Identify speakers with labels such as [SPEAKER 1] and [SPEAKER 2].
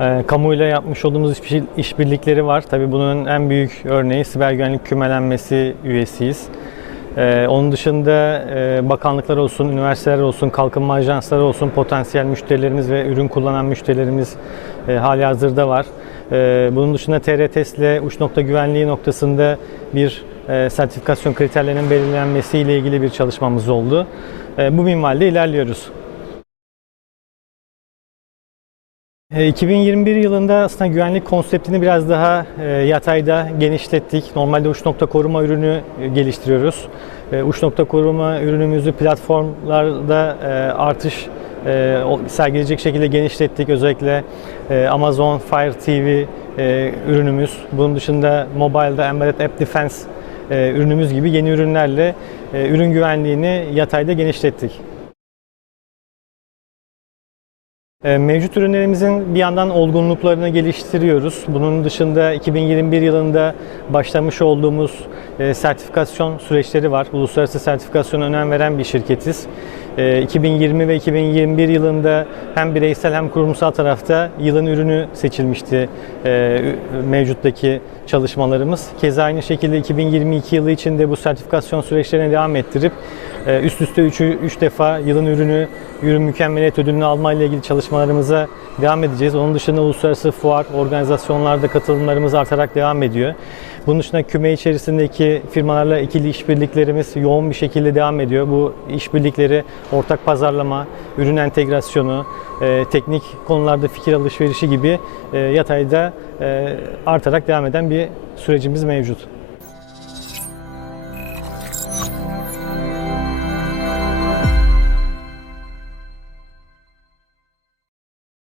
[SPEAKER 1] E, kamuyla yapmış olduğumuz iş- işbirlikleri var. Tabii bunun en büyük örneği siber güvenlik kümelenmesi üyesiyiz. E, onun dışında e, bakanlıklar olsun, üniversiteler olsun, kalkınma ajansları olsun potansiyel müşterilerimiz ve ürün kullanan müşterilerimiz e, hali hazırda var. E, bunun dışında TRTS ile uç nokta güvenliği noktasında bir e, sertifikasyon kriterlerinin belirlenmesiyle ilgili bir çalışmamız oldu. E, bu minvalde ilerliyoruz. 2021 yılında aslında güvenlik konseptini biraz daha e, yatayda genişlettik. Normalde uç nokta koruma ürünü e, geliştiriyoruz. E, Uç nokta koruma ürünümüzü platformlarda artış sergileyecek şekilde genişlettik. Özellikle Amazon Fire TV ürünümüz. Bunun dışında mobile'da Embedded App Defense ürünümüz gibi yeni ürünlerle ürün güvenliğini yatayda genişlettik. Mevcut ürünlerimizin bir yandan olgunluklarını geliştiriyoruz. Bunun dışında 2021 yılında başlamış olduğumuz e, sertifikasyon süreçleri var. Uluslararası sertifikasyona önem veren bir şirketiz. E, 2020 ve 2021 yılında hem bireysel hem kurumsal tarafta yılın ürünü seçilmişti e, mevcuttaki çalışmalarımız. Keza aynı şekilde 2022 yılı için de bu sertifikasyon süreçlerine devam ettirip e, üst üste 3 defa yılın ürünü, ürün mükemmeliyet ödülünü alma ile ilgili çalışmalarımıza devam edeceğiz. Onun dışında uluslararası fuar, organizasyonlarda katılımlarımız artarak devam ediyor. Bunun dışında küme içerisindeki firmalarla ikili işbirliklerimiz yoğun bir şekilde devam ediyor. Bu işbirlikleri ortak pazarlama, ürün entegrasyonu, e, teknik konularda fikir alışverişi gibi e, yatayda e, artarak devam eden bir sürecimiz mevcut.